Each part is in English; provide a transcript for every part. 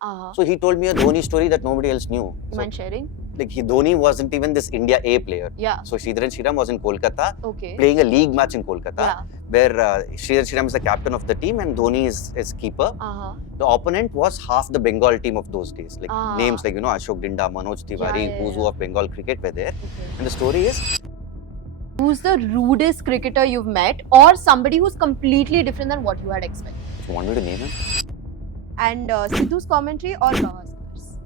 Uh-huh. So he told me a Dhoni story that nobody else knew. You mind sharing? Like Dhoni wasn't even this India A player. Yeah. So Sridharan Shriram was in Kolkata, Okay. playing a league match in Kolkata, Yeah. where Sridharan Shriram is the captain of the team and Dhoni is keeper. Uh-huh. The opponent was half the Bengal team of those days. Like names like, Ashok Dinda, Manoj Tiwari, who's who of Bengal cricket were there. Okay. And the story is, who's the rudest cricketer you've met, or somebody who's completely different than what you had expected? you want me to name him? And Sidhu's commentary or Gavaskar's?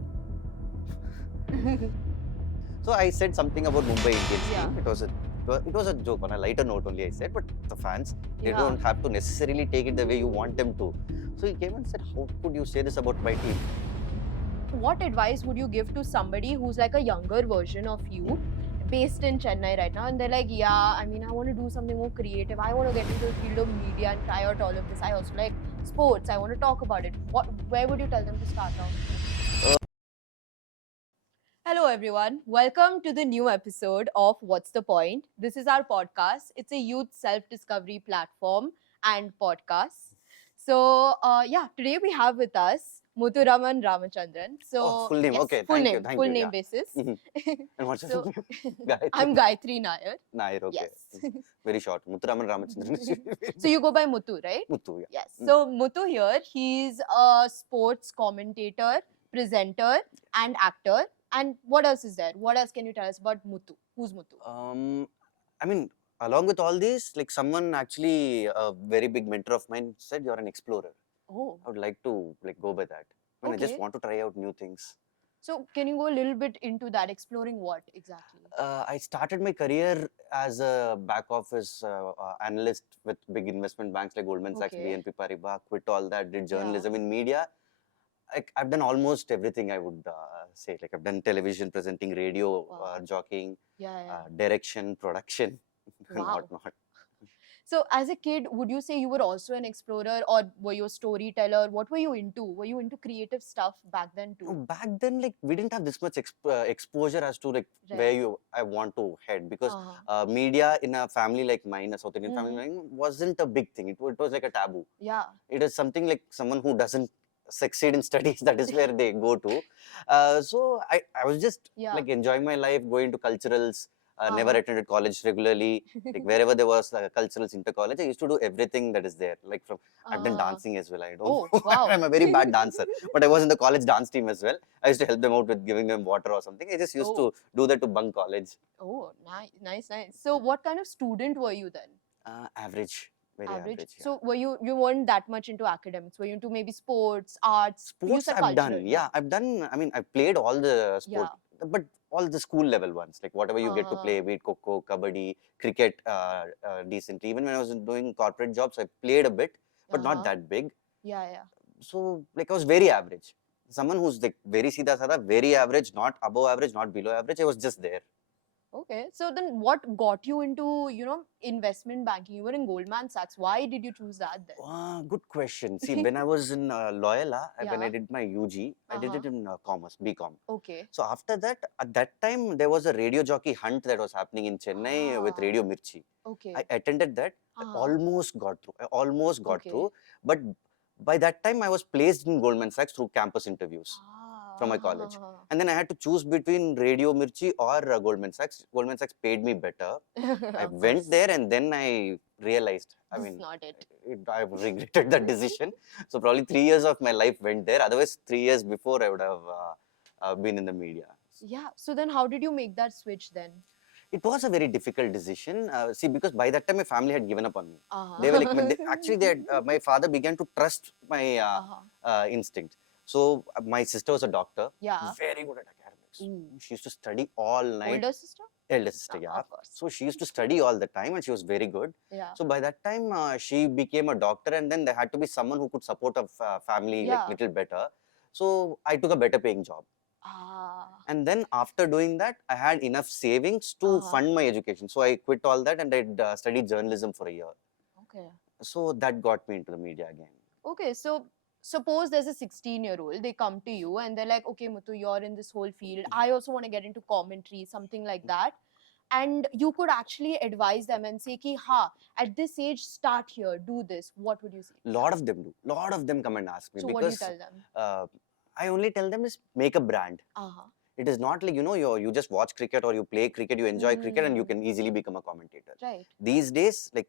So I said something about Mumbai Indians Yeah. team. It was a joke, on a lighter note only I said, but the fans, they Yeah. don't have to necessarily take it the way you want them to. So he came and said, how could you say this about my team? What advice would you give to somebody who's like a younger version of you, based in Chennai right now, and they're like, yeah, I mean, I want to do something more creative. I want to get into the field of media and try out all of this. I also like sports. I want to talk about it. Where would you tell them to start off? Hello, everyone. Welcome to the new episode of What's the Point? This is our podcast. It's a youth self-discovery platform and podcast. So, today we have with us Muthuraman Ramchandra. So, full name. yes, Okay, full thank name, you. Thank full you. name Yeah. basis. And what's your So, full name? Gayatri. I'm Gayatri Nair. Nair, okay. Yes. Very short. Muthuraman Ramchandra. So you go by Muthu, right? Muthu, yeah. Yes. So Muthu here, he's a sports commentator, presenter, and actor. And what else is there? What else can you tell us about Muthu? Who's Muthu? I mean, along with all these, like someone actually, a very big mentor of mine said, you're an explorer. Oh. I would like to go by that. I mean, I just want to try out new things. So can you go a little bit into that, exploring what exactly? I started my career as a back office analyst with big investment banks like Goldman Sachs, BNP Paribas, quit all that, did journalism in media. I've done almost everything, I would say. Like I've done television, presenting, radio, jockeying, direction, production, and whatnot. So as a kid, would you say you were also an explorer, or were you a storyteller? What were you into? Were you into creative stuff back then too? Back then, like we didn't have this much exposure as to like where I want to head, because media in a family like mine, a South Indian family like mine, wasn't a big thing. It was like a taboo. Yeah. It is something like someone who doesn't succeed in studies, that is where they go to. So I was just like enjoying my life, going to culturals. Never attended college regularly. Like wherever there was culturals inter college, I used to do everything that is there. Like I've done dancing as well. I don't know. Wow. I'm a very bad dancer, but I was in the college dance team as well. I used to help them out with giving them water or something. I just used to do that to bunk college. Oh, nice. So what kind of student were you then? Average. Very average. Yeah. So were you weren't that much into academics? Were you into maybe sports, arts? Sports I've done. Yeah, I've done. I mean, I've played all the sports, but all the school level ones, like whatever you get to play, be it Coco, Kabaddi, cricket, decently. Even when I was doing corporate jobs, I played a bit, but not that big. Yeah. So like I was very average. Someone who's like very Siddha Sada, very average, not above average, not below average. I was just there. Okay. So then what got you into, investment banking? You were in Goldman Sachs. Why did you choose that then? Good question. See, when I was in Loyola, when I did my UG, I did it in commerce, BCom. Okay. So after that, at that time, there was a radio jockey hunt that was happening in Chennai with Radio Mirchi. Okay. I attended that. I almost got through. But by that time, I was placed in Goldman Sachs through campus interviews from my college. And then I had to choose between Radio Mirchi or Goldman Sachs. Goldman Sachs paid me better. I went there and then I realized, this is not it. I regretted that decision. So probably 3 years of my life went there. Otherwise, 3 years before I would have been in the media. Yeah. So then how did you make that switch then? It was a very difficult decision. See, because by that time my family had given up on me. They were like, my father began to trust my instinct. So my sister was a doctor. Yeah. Very good at academics. She used to study all night. Older sister? Elder sister, yeah. Of course. So she used to study all the time and she was very good. Yeah. So by that time she became a doctor, and then there had to be someone who could support a family like little better. So I took a better paying job. And then after doing that, I had enough savings to fund my education. So I quit all that and I studied journalism for a year. Okay. So that got me into the media again. Okay. So suppose there's a 16-year-old, they come to you and they're like, okay, Muthu, you're in this whole field. I also want to get into commentary, something like that. And you could actually advise them and say, ki, at this age, start here, do this. What would you say? Lot of them do. Lot of them come and ask me. So because, what do you tell them? I only tell them is make a brand. It is not like, you just watch cricket or you play cricket, you enjoy cricket and you can easily become a commentator. Right. These days, like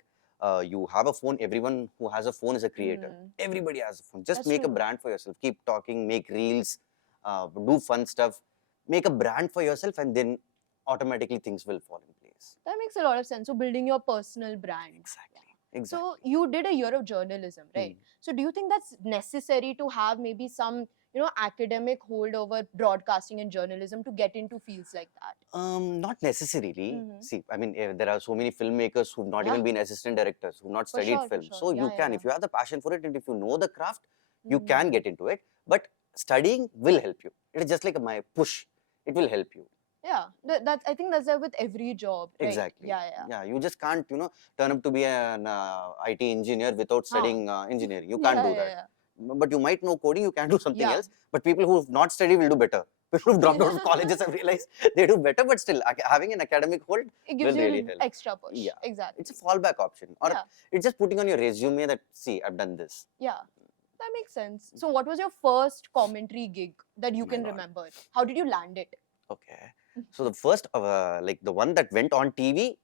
you have a phone, everyone who has a phone is a creator. Everybody has a phone. Just That's make a true. brand for yourself. Keep talking, make reels, do fun stuff. Make a brand for yourself and then automatically things will fall in place. That makes a lot of sense. So building your personal brand. Exactly. So you did a year of journalism, right? So do you think that's necessary to have maybe some, academic hold over broadcasting and journalism to get into fields like that? Not necessarily. See, I mean, there are so many filmmakers who've not even been assistant directors, who've not studied film. So you can, if you have the passion for it and if you know the craft, you can get into it. But studying will help you. It is just like my push. It will help you. Yeah, I think that's with every job. Right? Exactly. Yeah. You just can't, turn up to be an IT engineer without studying engineering. You can't do that. But you might know coding, you can do something else. But people who have not studied will do better. People who've dropped out of colleges have realized they do better, but still having an academic hold it gives will you really an help. Extra push. Yeah, exactly. It's a fallback option, or it's just putting on your resume that see I've done this. Yeah, that makes sense. So, what was your first commentary gig that you can remember? How did you land it? Okay, so the first, like the one that went on TV.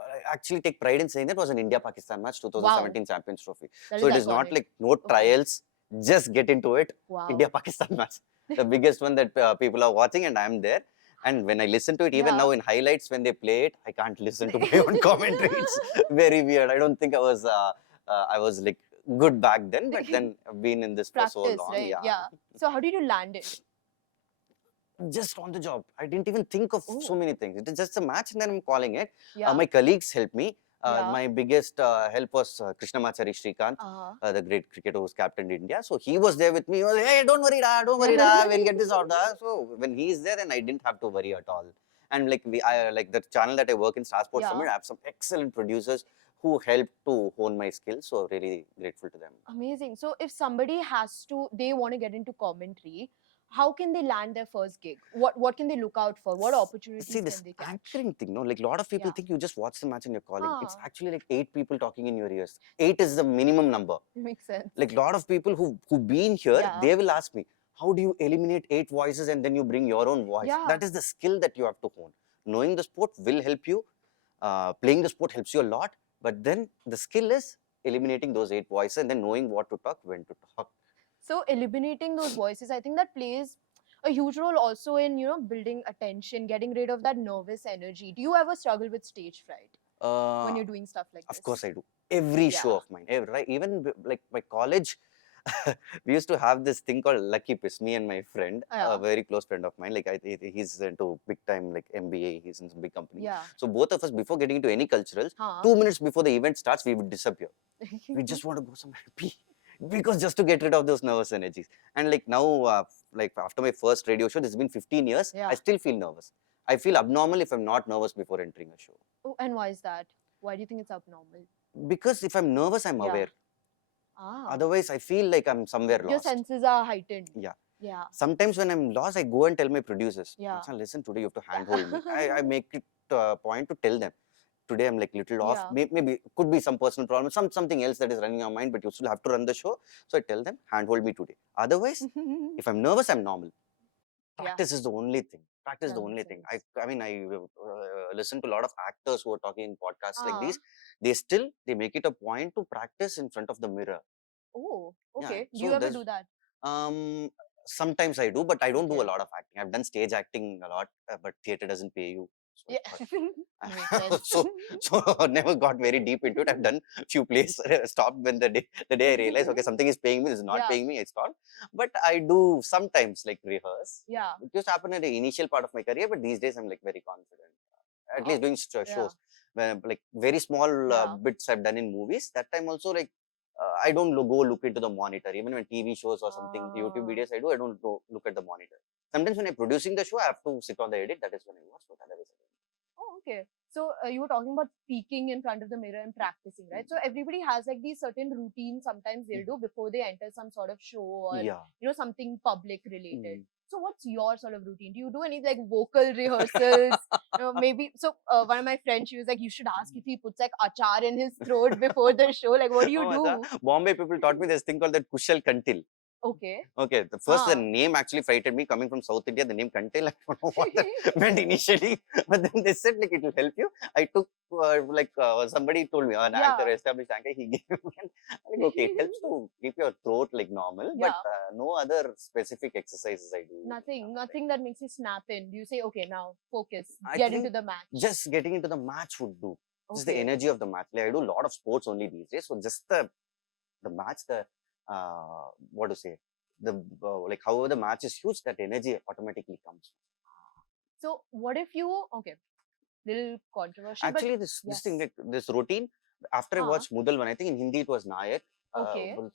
I actually take pride in saying that was an India-Pakistan match, 2017 Champions Trophy. So it is not like no trials, just get into it. India-Pakistan match, the biggest one that people are watching, and I'm there. And when I listen to it, even now in highlights when they play it, I can't listen to my own commentary. It's very weird. I don't think I was like good back then, but then I've been in this for so long. Right? Yeah. So how did you land it? Just on the job. I didn't even think of so many things. It is just a match and then I'm calling it. My colleagues helped me. My biggest help was Krishnamachari Srikanth, the great cricketer who's captained India. So he was there with me. He was like, hey, don't worry, we'll get this out. So when he's there, then I didn't have to worry at all. And like like the channel that I work in, Star Sports Summit, I have some excellent producers who helped to hone my skills. So really grateful to them. Amazing. So if somebody they want to get into commentary, how can they land their first gig? What can they look out for? What opportunities can they catch? Anchoring thing, no? Like a lot of people think you just watch the match and you're calling. It's actually like 8 people talking in your ears. 8 is the minimum number. Makes sense. Like a lot of people who've been here, they will ask me, how do you eliminate 8 voices and then you bring your own voice? That is the skill that you have to hone. Knowing the sport will help you. Playing the sport helps you a lot. But then the skill is eliminating those 8 voices and then knowing what to talk, when to talk. So eliminating those voices, I think that plays a huge role also in, building attention, getting rid of that nervous energy. Do you ever struggle with stage fright when you're doing stuff like this? Of course I do. Every show of mine, right? Even like my college, we used to have this thing called Lucky Piss, me and my friend, a very close friend of mine. Like he's into big time like MBA, he's in some big company. So both of us, before getting into any culturals, 2 minutes before the event starts, we would disappear. We just want to go somewhere to pee. Because just to get rid of those nervous energies. And like now, like after my first radio show, this has been 15 years, I still feel nervous. I feel abnormal if I'm not nervous before entering a show. Oh, and why is that? Why do you think it's abnormal? Because if I'm nervous, I'm aware. Otherwise, I feel like I'm somewhere lost. Your senses are heightened. Yeah. Sometimes when I'm lost, I go and tell my producers, listen, today you have to handhold me. I make it a point to tell them. Today I'm like little off. Maybe could be some personal problem, something else that is running in your mind, but you still have to run the show. So I tell them, handhold me today. Otherwise, if I'm nervous, I'm normal. Practice is the only thing. Practice is the only thing. I mean, I listen to a lot of actors who are talking in podcasts like these. They make it a point to practice in front of the mirror. Oh, okay. Do you ever do that? Sometimes I do, but I don't do a lot of acting. I've done stage acting a lot, but theater doesn't pay you. So never got very deep into it. I've done few plays, stopped when the day I realized, okay, something is paying me, this is not paying me, I stopped. But I do sometimes like rehearse. It used to happen in the initial part of my career, but these days I'm like very confident. At least doing shows, where like very small bits I've done in movies. That time also like I don't go look into the monitor. Even when TV shows or something, YouTube videos I don't go look at the monitor. Sometimes when I'm producing the show, I have to sit on the edit. That is when I watch what otherwise I don't. Oh, okay. So you were talking about speaking in front of the mirror and practicing, right? So everybody has like these certain routines sometimes they'll do before they enter some sort of show or something public related. So what's your sort of routine? Do you do any like vocal rehearsals? Maybe so. One of my friends, she was like, you should ask if he puts like achar in his throat before the show. Like, what do you do? Bombay people taught me this thing called that kushal kantil. Okay. Okay, the name actually frightened me coming from South India. The name Kantel, I don't know what that meant initially, but then they said like it will help you. I took somebody told me an actor, established actor, he gave me. Like, okay, it helps to keep your throat like normal, but no other specific exercises I do. Nothing that makes you snap in. You say, okay, now focus, get into the match. Just getting into the match would do. Just the energy of the match. Like, I do a lot of sports only these days, so just the match, what to say, like however the match is huge, that energy automatically comes. So what if you, okay, little controversial. Actually, this thing, like this routine, after I watched Mudalvan, I think in Hindi it was Nayak.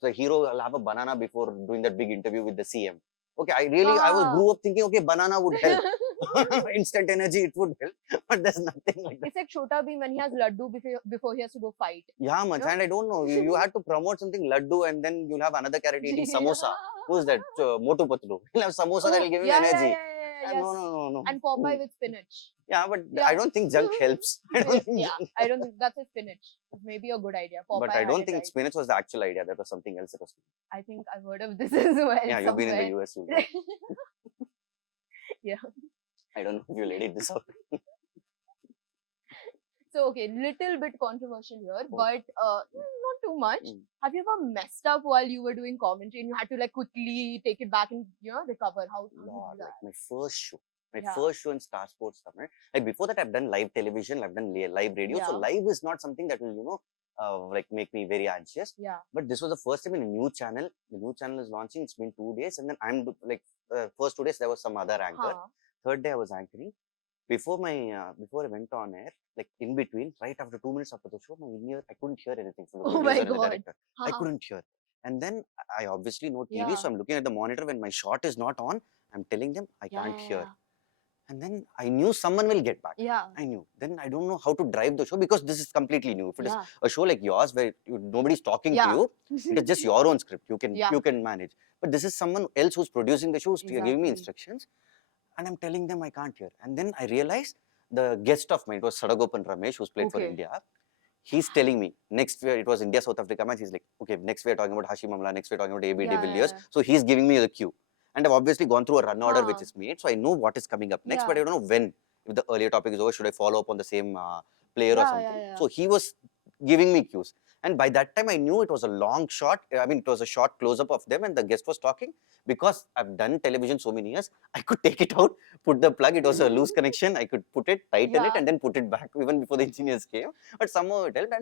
The hero will have a banana before doing that big interview with the CM. Okay, I grew up thinking, okay, banana would help. Instant energy, it would help, but there's nothing like that. It's like Chota Bheem when he has laddu before he has to go fight. Yeah, much, and I don't know. You had to promote something laddu, and then you'll have another character eating samosa. Who's that? Motu Patlu. He'll have samosa that will give him energy. Yes. No. And Popeye with spinach. Yeah, but I don't think junk helps. I don't think that's a spinach. Maybe a good idea. Popeye but I don't think spinach was the actual idea. That was something else. I think I've heard of this as well. Yeah, you've been in the US. Yeah. I don't know if you'll edit this out. So, okay, little bit controversial here, but not too much. Have you ever messed up while you were doing commentary and you had to like quickly take it back and recover? How did you do that? Like my first show in Star Sports Tamil. Like before that, I've done live television, I've done live radio. So live is not something that will like make me very anxious. Yeah. But this was the first time in a new channel. The new channel is launching. It's been 2 days, and then I'm like first 2 days there was some other anchor. Third day I was anchoring. Before I went on air, like in between, right after 2 minutes after the show, my in-ear, I couldn't hear anything from the producer and the director. I couldn't hear. And then I obviously know TV, so I'm looking at the monitor. When my shot is not on, I'm telling them I can't hear. And then I knew someone will get back. I knew. Then I don't know how to drive the show because this is completely new. If it is a show like yours where nobody's talking to you, it is just your own script. You can manage. But this is someone else who's producing the show, who's giving me instructions. And I'm telling them I can't hear. And then I realized the guest of mine, it was Sadagopan Ramesh, who's played for India. He's telling me, next year, it was India-South Africa match. He's like, okay, next we're talking about Hashim Amla, next we're talking about AB de Villiers. So he's giving me the cue. And I've obviously gone through a run order which is made. So I know what is coming up next, but I don't know when. If the earlier topic is over, should I follow up on the same player or something? So he was giving me cues. And by that time, I knew it was a long shot. I mean, it was a short close-up of them and the guest was talking. Because I've done television so many years, I could take it out, put the plug. It was a loose connection. I could put it, tighten it, and then put it back even before the engineers came. But somehow it helped.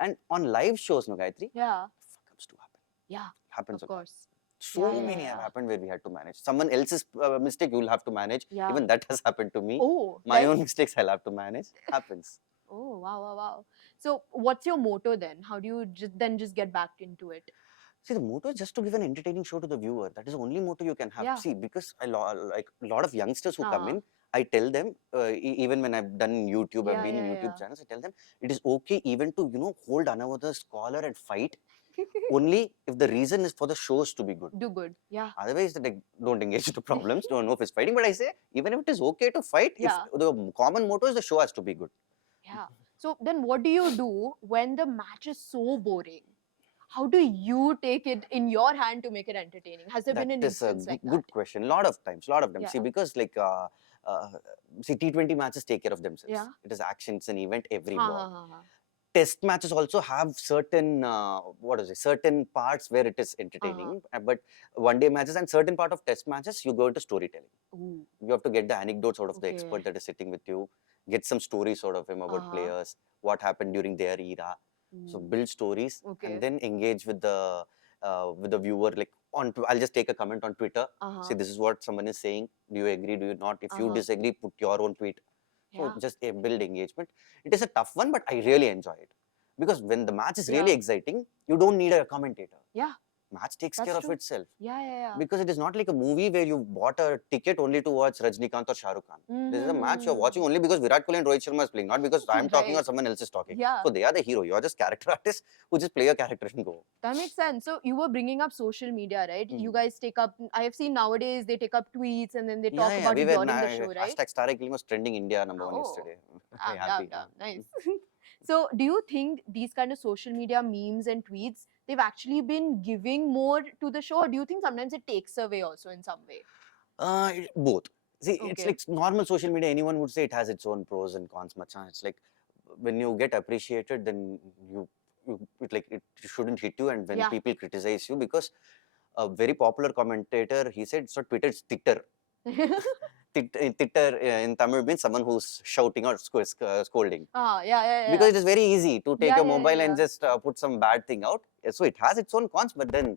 And on live shows, no, Gayatri, fuck-ups do happen. Yeah, happens. Of course. So many have happened where we had to manage. Someone else's mistake you will have to manage. Even that has happened to me. My own mistakes I'll have to manage. Happens. Oh, wow. So what's your motto then? How do you just get back into it? See, the motto is just to give an entertaining show to the viewer. That is the only motto you can have. See, because like a lot of youngsters who come in, I tell them, even when I've done YouTube, I've been in YouTube channels, I tell them, it is okay even to, hold another's collar and fight. Only if the reason is for the shows to be good. Do good, Otherwise, like, don't engage into problems, don't know if it's fighting. But I say, even if it is okay to fight, if the common motto is the show has to be good. Yeah. So then what do you do when the match is so boring? How do you take it in your hand to make it entertaining? Has there been an instance like that? That is a good question. A lot of them. See, because like, see, T20 matches take care of themselves. It is action, it's an event every ball. Test matches also have certain, certain parts where it is entertaining. But one-day matches and certain part of test matches, you go into storytelling. You have to get the anecdotes out of the expert that is sitting with you. Get some stories out of him about players, what happened during their era. So build stories and then engage with the viewer. Like I'll just take a comment on Twitter. Say this is what someone is saying. Do you agree? Do you not? If you disagree, put your own tweet. So just build engagement. It is a tough one, but I really enjoy it because when the match is really exciting, you don't need a commentator. Match takes care of itself. Because it is not like a movie where you bought a ticket only to watch Rajnikant or Shah Rukh Khan. This is a match you're watching only because Virat Kohli and Rohit Sharma is playing, not because I'm talking or someone else is talking. So they are the hero. You're just character artists who just play a character and go. That makes sense. So you were bringing up social media, right? You guys take up, I have seen nowadays they take up tweets and then they talk about it during the show, right? Hashtag Star Killing was trending India #1 yesterday. Nice. So do you think these kind of social media memes and tweets, they've actually been giving more to the show, or do you think sometimes it takes away also in some way? Both. See, it's Okay. like normal social media. Anyone would say it has its own pros and cons. Macha. It's like when you get appreciated, then it shouldn't hit you. And when Yeah. people criticize you, because a very popular commentator, he said, so Twitter, it's titter. Titter in Tamil means someone who's shouting or scolding. Yeah. Because it is very easy to take Yeah, your yeah, mobile yeah, and yeah. just put some bad thing out. So it has its own cons, but then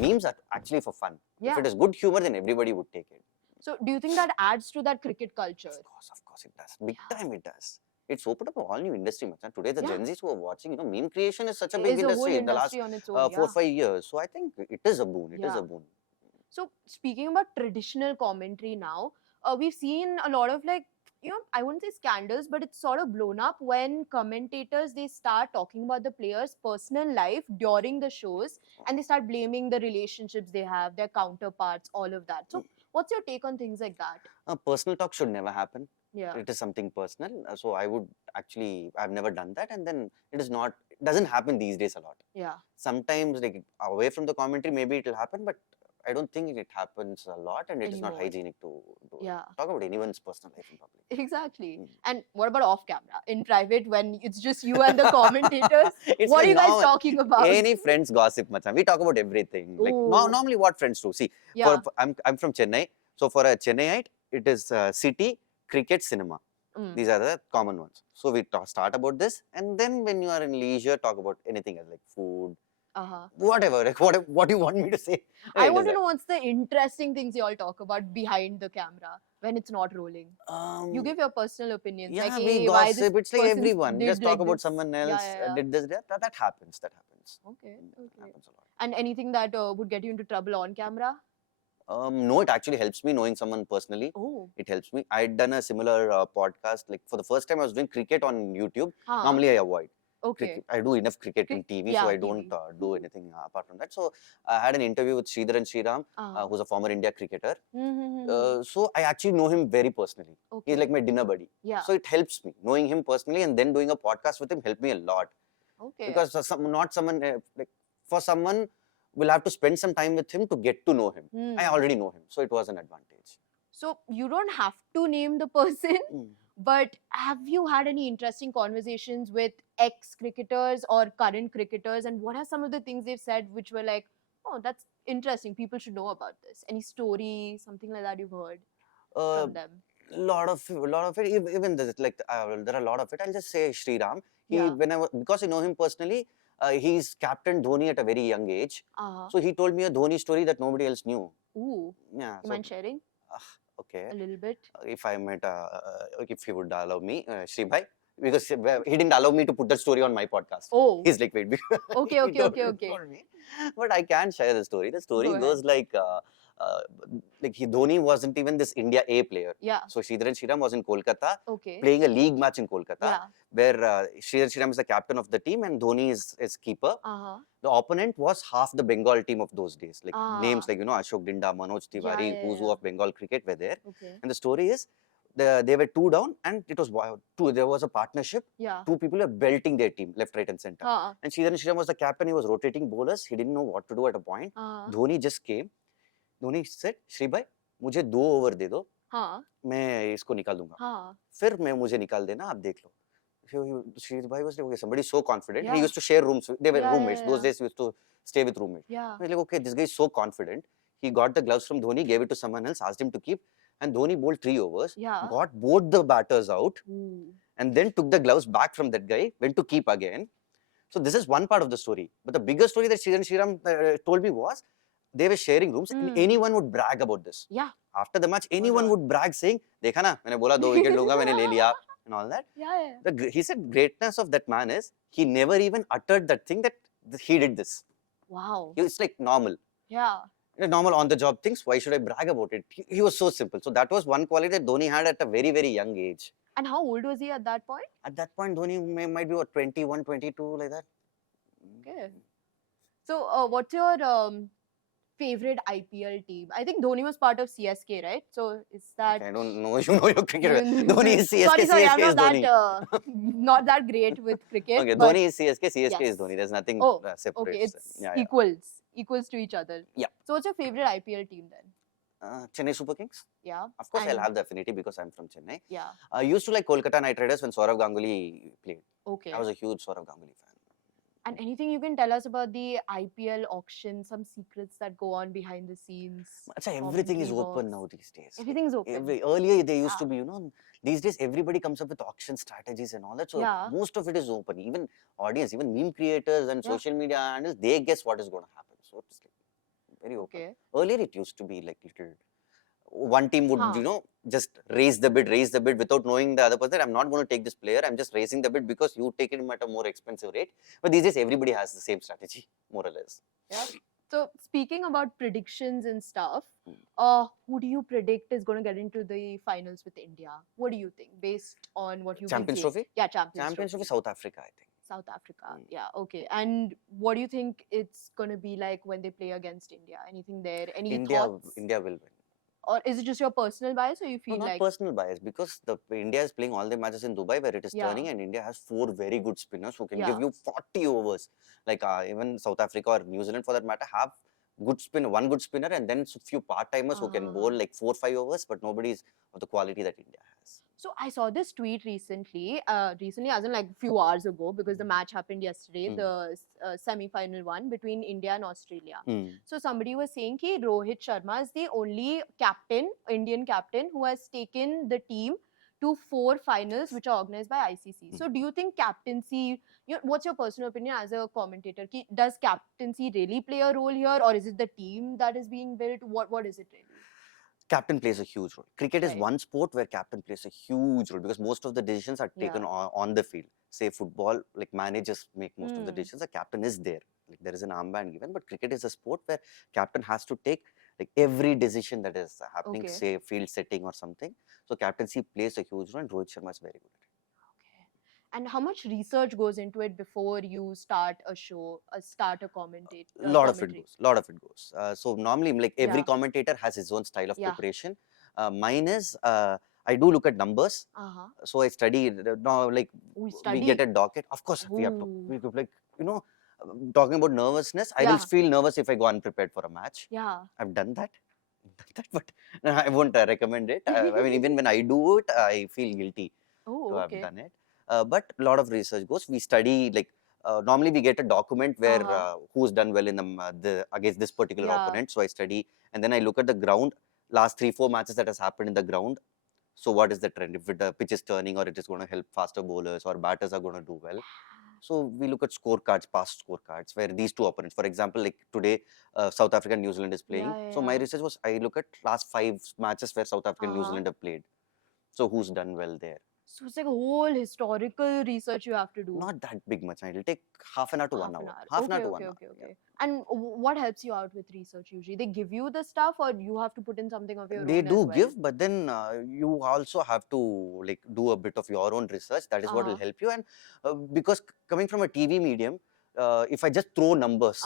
memes are actually for fun. Yeah. If it is good humor, then everybody would take it. So do you think that adds to that cricket culture? Of course it does. Big time it does. It's opened up a all new industry, Machan. Today, the Yeah. Gen Zs who are watching, meme creation is such a It big is a whole industry in the last industry on its own, 4-5 years. So I think it is a boon. It is Yeah. a boon. So speaking about traditional commentary now, we've seen a lot of I wouldn't say scandals, but it's sort of blown up when commentators, they start talking about the players' personal life during the shows, and they start blaming the relationships they have, their counterparts, all of that. So what's your take on things like that? Personal talk should never happen. Yeah. It is something personal. So I would actually, I've never done that. And then it doesn't happen these days a lot. Yeah. Sometimes like away from the commentary, maybe it will happen, but I don't think it happens a lot, and it is not hygienic to talk about anyone's personal life in public. Exactly. And what about off camera? In private, when it's just you and the commentators? What like are you guys talking about? Any friends gossip, machan. We talk about everything. Like normally what friends do. See, I'm from Chennai. So for a Chennaiite, it is city, cricket, cinema. These are the common ones. So we start about this, and then when you are in leisure, talk about anything else like food, whatever. Like what do you want me to say? I want to know what's the interesting things you all talk about behind the camera when it's not rolling. You give your personal opinions. Yeah, like, we hey, gossip. It's like everyone. Just talk about this. someone else. Did this, that happens. That happens. Okay. Happens a lot. And anything that would get you into trouble on camera? No, it actually helps me knowing someone personally. Oh. It helps me. I had done a similar podcast. Like for the first time, I was doing cricket on YouTube. Normally, I avoid. Okay. I do enough cricket in TV, so I don't do anything apart from that. So I had an interview with Sridharan Sriram, who's a former India cricketer. So I actually know him very personally. He's like my dinner buddy. So it helps me. Knowing him personally and then doing a podcast with him helped me a lot. Okay. Because for someone, we'll have to spend some time with him to get to know him. I already know him, so it was an advantage. So you don't have to name the person. But have you had any interesting conversations with ex-cricketers or current cricketers, and what are some of the things they've said which were like, oh, that's interesting, people should know about this? Any story, something like that you've heard from them? Lot of it. Even there are a lot of it. I'll just say Sriram. Because I know him personally, he's captained Dhoni at a very young age. So he told me a Dhoni story that nobody else knew. Ooh. Yeah. You mind sharing? Okay. A little bit. If I might, if he would allow me, Shri Bhai, because he didn't allow me to put that story on my podcast. Oh. He's like, wait. Okay. But I can share the story. The story goes like Dhoni wasn't even this India A player. Yeah. So Sridharan Sriram was in Kolkata, playing a league match in Kolkata, where Sridharan Sriram is the captain of the team and Dhoni is keeper. The opponent was half the Bengal team of those days. Like names like, Ashok Dinda, Manoj Tiwari, who's who of Bengal cricket were there. And the story is, they were 2 down and it was there was a partnership. Two people were belting their team left, right and center. And Sridharan Sriram was the captain. He was rotating bowlers. He didn't know what to do at a point. Dhoni just came. Dhoni said, Shri Bhai, मुझे 2 over दे दो, मैं इसको निकाल दूंगा, फिर मुझे निकाल देना, आप देख लो. Shri Bhai was like, okay, somebody so confident. He used to share rooms. They were roommates. Those days he used to stay with roommates. He was like, okay, this guy is so confident. He got the gloves from Dhoni, gave it to someone else, asked him to keep, and Dhoni bowled 3 overs, got both the batters out, and then took the gloves back from that guy, went to keep again. So this is one part of the story. But the bigger story that Sridharan Sriram told me was, they were sharing rooms and anyone would brag about this. Yeah. After the match, anyone would brag saying, "Dekha na, मैंने बोला 2 wicket लूंगा, मैंने ले लिया," and all that. He said greatness of that man is he never even uttered that thing that he did this. Wow. It's like normal. Yeah. Normal on the job things. Why should I brag about it? He was so simple. So that was one quality that Dhoni had at a very, very young age. And how old was he at that point? At that point, Dhoni might be 21, 22, like that. Okay. So what's your favorite IPL team? I think Dhoni was part of CSK, right? So is that... I don't know. You know your cricket. You- Dhoni is CSK. Sorry, I'm CSK is not that Dhoni. not that great with cricket. Okay, but Dhoni is CSK. CSK yes. is Dhoni. There's nothing Oh, separate. okay, it's Yeah. equals to each other. Yeah. So what's your favorite IPL team then? Chennai Super Kings. Yeah. Of course, And I'll have the affinity because I'm from Chennai. yeah. I used to like Kolkata Knight Riders when Saurav Ganguly played. Okay. I was a huge Saurav Ganguly fan. And anything you can tell us about the IPL auction, some secrets that go on behind the scenes? Achha, everything is commentary open box. now these days. Everything is open. Earlier, they used to be, these days everybody comes up with auction strategies and all that. So Yeah. most of it is open. Even audience, even meme creators and social media handles, they guess what is going to happen. So it's like very open. Okay. Earlier, it used to be like little. One team would, Huh. just raise the bid without knowing the other person. I'm not going to take this player. I'm just raising the bid because you take him at a more expensive rate. But these days, everybody has the same strategy, more or less. Yeah. So speaking about predictions and stuff, who do you predict is going to get into the finals with India? What do you think, based on what you Champions Trophy? Yeah, Champions Trophy, South Africa, I think. South Africa. Yeah, okay. And what do you think it's going to be like when they play against India? Anything there? Any thoughts? India will win. Or is it just your personal bias, or you feel No, not like... personal bias, because India is playing all the matches in Dubai where it is turning, and India has 4 very good spinners who can give you 40 overs. Like even South Africa or New Zealand for that matter have one good spinner, and then few part-timers who can bowl like 4-5 overs, but nobody is of the quality that India has. So I saw this tweet recently as in like a few hours ago, because the match happened yesterday, the semi-final one between India and Australia. So somebody was saying that Rohit Sharma is the only Indian captain who has taken the team to 4 finals which are organized by ICC. So do you think captaincy, what's your personal opinion as a commentator? Does captaincy really play a role here, or is it the team that is being built? What is it really? Captain plays a huge role. Cricket is one sport where captain plays a huge role because most of the decisions are taken on the field. Say football, like managers make most of the decisions. The captain is there. Like there is an armband given, but cricket is a sport where captain has to take like every decision that is happening, say field setting or something. So captaincy plays a huge role, and Rohit Sharma is very good at it. And how much research goes into it before you start a show, start a commentate? Lot of it goes. So normally, like every commentator has his own style of preparation. Mine is I do look at numbers. So I study. Now, like we get a docket. Of course, we have to. We could, like, talking about nervousness. I will feel nervous if I go unprepared for a match. Yeah, I've done that. But I won't recommend it. I mean, even when I do it, I feel guilty to have done it. But a lot of research goes. We study, like normally we get a document where who's done well in the against this particular opponent. So I study, and then I look at the ground, last 3-4 matches that has happened in the ground. So what is the trend? If the pitch is turning, or it is going to help faster bowlers, or batters are going to do well. So we look at scorecards, past scorecards, where these two opponents, for example, like today, South Africa and New Zealand is playing. So my research was, I look at last 5 matches where South Africa and New Zealand have played. So who's done well there? So it's like a whole historical research you have to do. Not that big much. It'll take half an hour to 1 hour. Half an hour to 1 hour. Okay. And what helps you out with research usually? They give you the stuff, or you have to put in something of your own? They do give, but then you also have to like do a bit of your own research. That is what will help you. And because coming from a TV medium, if I just throw numbers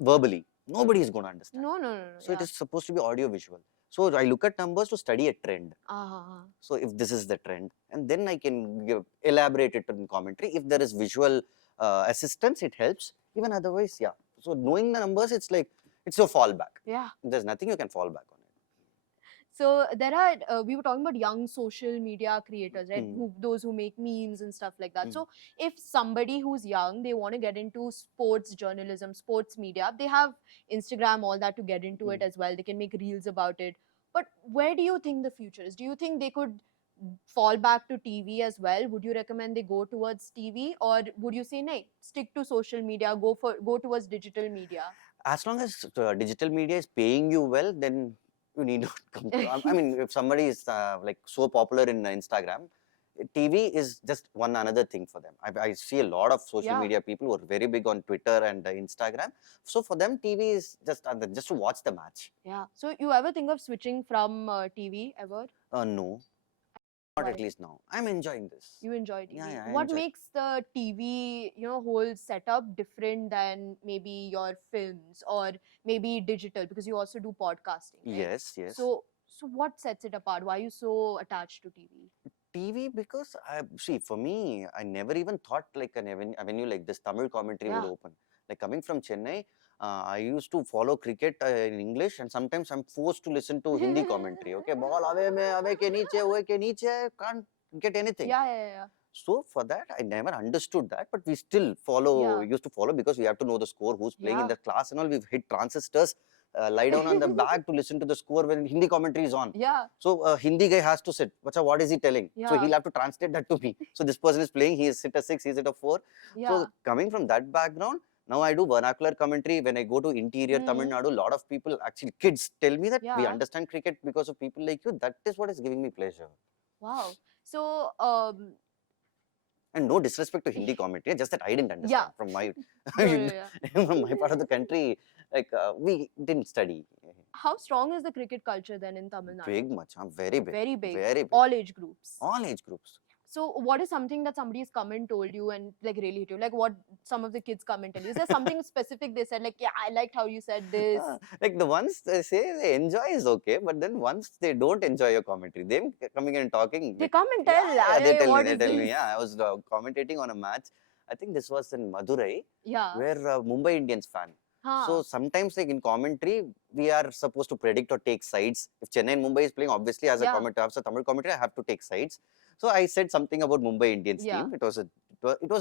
verbally, nobody is going to understand. No. So it is supposed to be audio visual. So I look at numbers to study a trend. So if this is the trend, and then I can elaborate it in commentary. If there is visual assistance, it helps. Even otherwise, yeah. So knowing the numbers, it's like, it's your fallback. Yeah. There's nothing you can fall back on it. So there are, we were talking about young social media creators, right? Those who make memes and stuff like that. So if somebody who's young, they want to get into sports journalism, sports media, they have Instagram, all that to get into it as well. They can make reels about it. But where do you think the future is? Do you think they could fall back to TV as well? Would you recommend they go towards TV, or would you say, no, stick to social media, go towards digital media? As long as digital media is paying you well, then you need not come to, I mean, if somebody is like so popular in Instagram, TV is just one another thing for them. I see a lot of social media people who are very big on Twitter and Instagram. So for them, TV is just to watch the match. Yeah. So you ever think of switching from TV ever? No. Not Why? at least now. I'm enjoying this. You enjoy TV. Yeah, I What enjoy. makes the TV, whole setup different than maybe your films or maybe digital? Because you also do podcasting, right? Yes, yes. So what sets it apart? Why are you so attached to TV? TV, because for me, I never even thought like an avenue like this Tamil commentary would open. Like coming from Chennai, I used to follow cricket in English, and sometimes I'm forced to listen to Hindi commentary. Okay, ball away ke niche, can't get anything. Yeah. So for that, I never understood that, but we still follow. Used to follow because we have to know the score, who's playing in the class, and all. We've hit transistors, lie down on the bag to listen to the score when Hindi commentary is on. Yeah. So Hindi guy has to sit. What is he telling? So he'll have to translate that to me. So this person is playing. He is hit a 6. He's hit a 4. So coming from that background, now I do vernacular commentary. When I go to interior Tamil Nadu, a lot of people, actually kids, tell me that we understand cricket because of people like you. That is what is giving me pleasure. Wow. So and no disrespect to Hindi commentary, just that I didn't understand from my from my part of the country. Like we didn't study. How strong is the cricket culture then in Tamil Nadu? Big much. Very big. Very big. Very big. All age groups. All age groups. So what is something that somebody's come and told you and like really hit you? Like what some of the kids come and tell you? Is there something specific they said like, yeah, I liked how you said this? Like the ones they say they enjoy is okay, but then once they don't enjoy your commentary, them coming and talking. They come and tell. They tell me. Yeah, I was commentating on a match. I think this was in Madurai. Yeah. Where Mumbai Indians fan. So sometimes like in commentary, we are supposed to predict or take sides. If Chennai and Mumbai is playing, obviously as a commentator, as a Tamil commentator, I have to take sides. So I said something about Mumbai Indians team. It was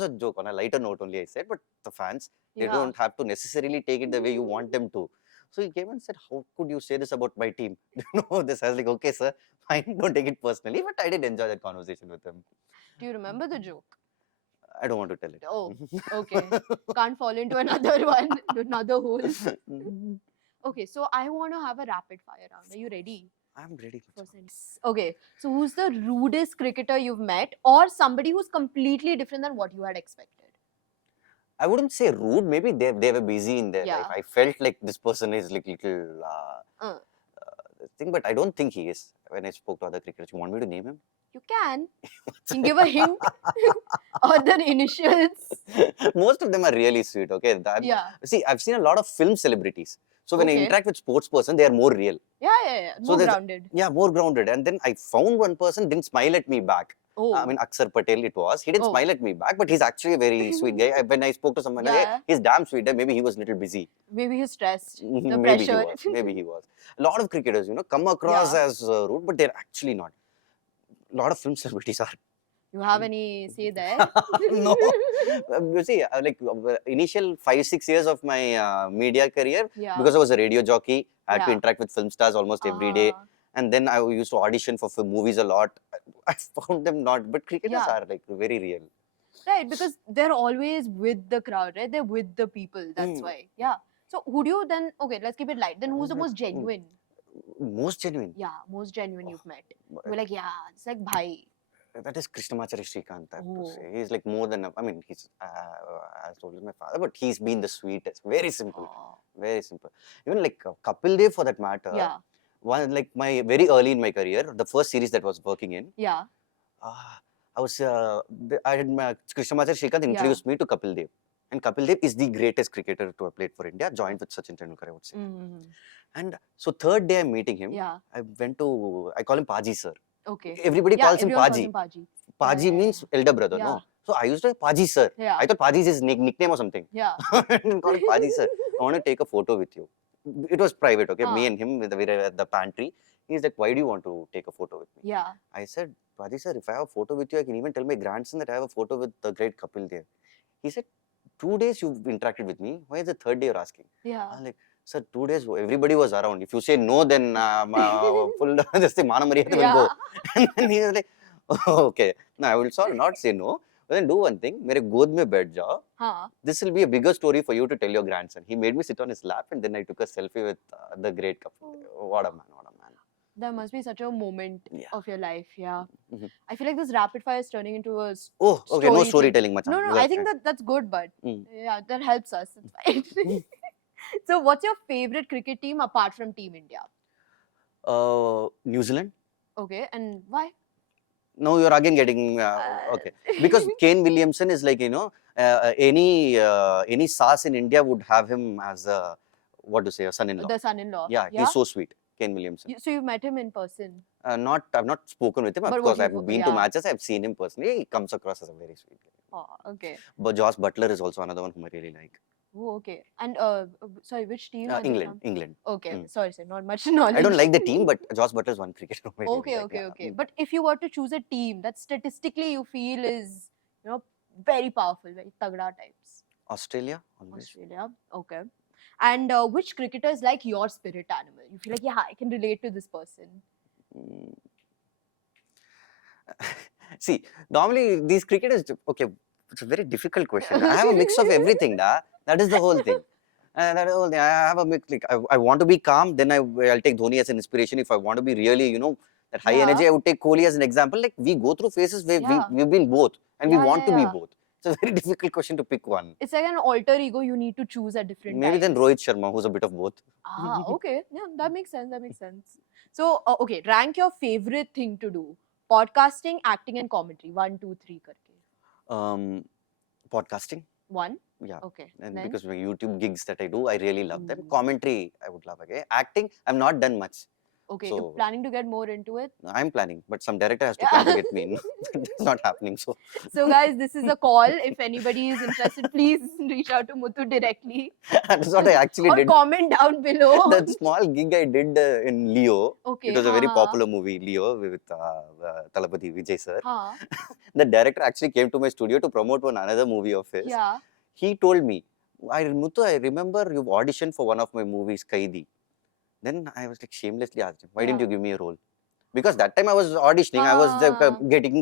a joke on a lighter note only I said, but the fans, they don't have to necessarily take it the way you want them to. So he came and said, how could you say this about my team? No, this. I was like, okay, sir, fine, don't take it personally. But I did enjoy that conversation with him. Do you remember the joke? I don't want to tell it. Oh, okay. Can't fall into another one, another hole. Okay, so I want to have a rapid fire round. Are you ready? I'm ready. Okay, so who's the rudest cricketer you've met or somebody who's completely different than what you had expected? I wouldn't say rude. Maybe they were busy in their life. I felt like this person is like little thing, but I don't think he is. When I spoke to other cricketers, you want me to name him? You can. You can give a hint or their initials. Most of them are really sweet. Okay. See, I've seen a lot of film celebrities. So when I interact with sports person, they are more real. Yeah. More grounded. Yeah, more grounded. And then I found one person didn't smile at me back. Oh. I mean, Aksar Patel it was. He didn't smile at me back, but he's actually a very sweet guy. When I spoke to someone, he's damn sweet. Maybe he was a little busy. Maybe he's stressed. The Maybe pressure. Maybe he was. A lot of cricketers, come across as rude, but they're actually not. A lot of film celebrities are. You have any say there? No. You see, like initial 5-6 years of my media career, because I was a radio jockey, I had to interact with film stars almost every day. And then I used to audition for movies a lot. I found them not, but cricketers are like very real. Right, because they're always with the crowd, right? They're with the people, that's why. Yeah. So who do you then, okay, let's keep it light. Then who's the most genuine? Most genuine? Yeah, most genuine you've met. You're like, yeah, it's like bhai. That is Krishnamachari Srikanth, I have to say. He's like more than, I mean, he's as old as my father, but he's been the sweetest. Very simple. Very simple. Even like Kapil Dev for that matter. Yeah. One, like very early in my career, the first series that I was working in. Yeah. I had Krishnamachari Srikanth introduced me to Kapil Dev. And Kapil Dev is the greatest cricketer to have played for India, joined with Sachin Tendulkar, I would say. And so third day I'm meeting him, I call him Paji sir. Okay. Everybody calls him Paji. Paji means elder brother, no? So I used to say Paji sir. I thought Paji is his nickname or something. Yeah. And call him Paji sir. I want to take a photo with you. It was private, okay? Me and him, we were at the pantry. He's like, why do you want to take a photo with me? Yeah. I said, Paji sir, if I have a photo with you, I can even tell my grandson that I have a photo with the great Kapil Dev. He said, 2 days you've interacted with me. Why is the third day you're asking? Yeah. I'm like, sir, 2 days, everybody was around. If you say no, then full just Mana Maryada will go. And then he was like, oh, okay. No, I will not say no. But then do one thing. Mere god mein baith jao. This will be a bigger story for you to tell your grandson. He made me sit on his lap and then I took a selfie with the great Kapil. What a man, what a man. That must be such a moment of your life, yeah. I feel like this rapid fire is turning into a okay, no storytelling much. No, I think that's good, but yeah, that helps us. It's fine. So what's your favorite cricket team apart from Team India? New Zealand. Okay, and why? No, you're again getting okay. Because Kane Williamson is like, any sas in India would have him as a, what to say, a son-in-law. The son-in-law. Yeah, he's so sweet, Kane Williamson. So you've met him in person? I've not spoken with him. Of course, I've been to matches. I've seen him personally. He comes across as a very sweet guy. Oh, okay. But Josh Butler is also another one whom I really like. Oh, okay. And sorry, which team? England. Okay, sorry, sir, not much knowledge. I don't like the team, but Josh Butler is one cricketer. Okay. But if you were to choose a team that statistically you feel is, very powerful, very tagda types. Australia, always. Australia, okay. And which cricketer is like your spirit animal? You feel like, yeah, I can relate to this person. See, normally these cricketers, okay, it's a very difficult question. I have a mix of everything, da. That is the whole thing. That is the whole thing. I have a mix. Like, I want to be calm, then I'll take Dhoni as an inspiration. If I want to be really, that high energy, I would take Kohli as an example. Like, we go through phases where we've been both, and we want to be both. It's a very difficult question to pick one. It's like an alter ego you need to choose at different Maybe times. then Rohit Sharma, who's a bit of both. Okay. Yeah, that makes sense. So, okay, rank your favorite thing to do. Podcasting, acting and commentary. 1, 2, 3 karke. Podcasting. 1? Yeah. Okay. And then? Because my YouTube gigs that I do, I really love them. Commentary, I would love again. Acting, I've not done much. Okay, so, you're planning to get more into it? I'm planning, but some director has to come to get me in. It's not happening. So guys, this is a call. If anybody is interested, please reach out to Muthu directly. That's what I actually did. Or comment down below. That small gig I did in Leo. Okay. It was a very popular movie, Leo, with Talapati Vijay sir. The director actually came to my studio to promote another movie of his. Yeah. He told me, Muthu, I remember you've auditioned for one of my movies, Kaidi. Then I was like shamelessly asked him, why didn't you give me a role? Because that time I was auditioning, I was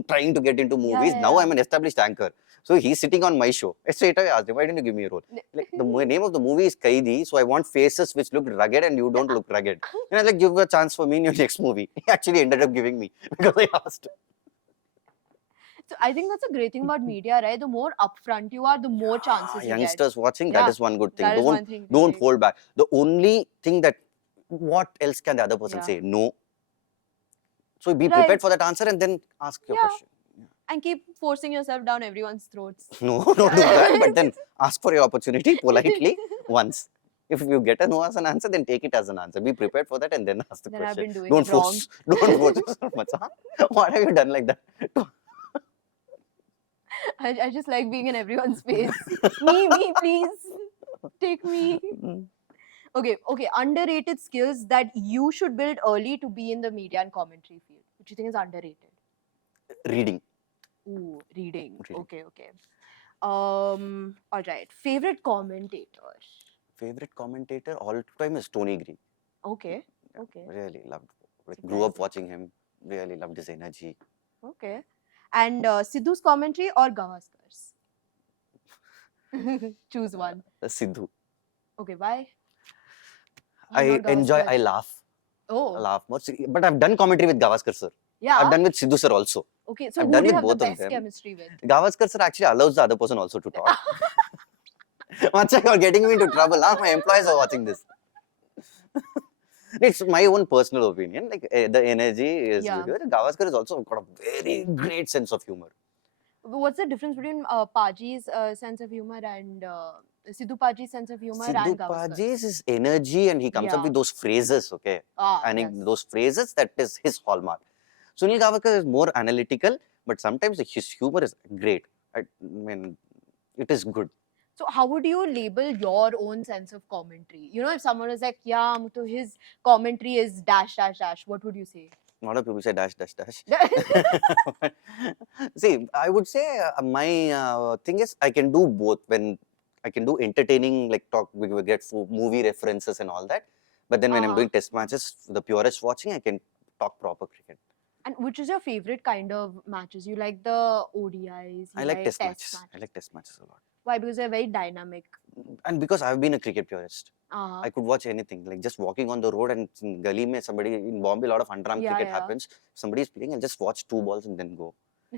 trying to get into movies. Now I'm an established anchor. So he's sitting on my show. Straight away I asked him, why didn't you give me a role? Like, the name of the movie is Kaidi, so I want faces which look rugged and you don't look rugged. And I was like, give a chance for me in your next movie. He actually ended up giving me because I asked. So I think that's a great thing about media, right? The more upfront you are, the more chances you get. Youngsters watching, that is one good thing. Don't hold back. The only thing that, what else can the other person say? No. So be prepared for that answer and then ask your question. And keep forcing yourself down everyone's throats. No, don't do that. But then ask for your opportunity politely once. If you get a no as an answer, then take it as an answer. Be prepared for that and then ask the question. I've been doing don't force yourself much. What have you done like that? I just like being in everyone's face. me, please. Take me. Okay. Underrated skills that you should build early to be in the media and commentary field. Which you think is underrated? Reading. Ooh, reading. Okay. All right. Favorite commentator? Favorite commentator all time is Tony Green. Okay. Really loved. Grew up watching him. Really loved his energy. Okay. And Sidhu's commentary or Gavaskar's? Choose one. Sidhu. Okay, why? I laugh. Oh. I laugh more. But I've done commentary with Gavaskar sir. Yeah. I've done with Sidhu sir also. Okay, so who do you have the best chemistry with? Gavaskar sir actually allows the other person also to talk. Macha, you're getting me into trouble. My employees are watching this. It's my own personal opinion. Like the energy is good. Gavaskar has also got a very great sense of humor. What's the difference between Paji's sense of humor and Sidhu Paji's sense of humor and Gavaskar? Sidhu Paji's is energy and he comes up with those phrases, okay? Those phrases, that is his hallmark. Sunil Gavaskar is more analytical, but sometimes his humor is great. I mean, it is good. So how would you label your own sense of commentary? If someone is like, yeah, Muthu, his commentary is dash, dash, dash, what would you say? A lot of people say dash, dash, dash. See, I would say my thing is I can do both. When I can do entertaining, like talk, we get movie references and all that. But then when I'm doing test matches, the purest watching, I can talk proper cricket. And which is your favorite kind of matches? You like the ODIs? I like test matches. I like test matches a lot. Why? Because they're very dynamic. And because I've been a cricket purist. I could watch anything. Like just walking on the road and in Gali mein somebody, in Bombay, a lot of underarm cricket happens. Somebody is playing, I'll just watch 2 balls and then go.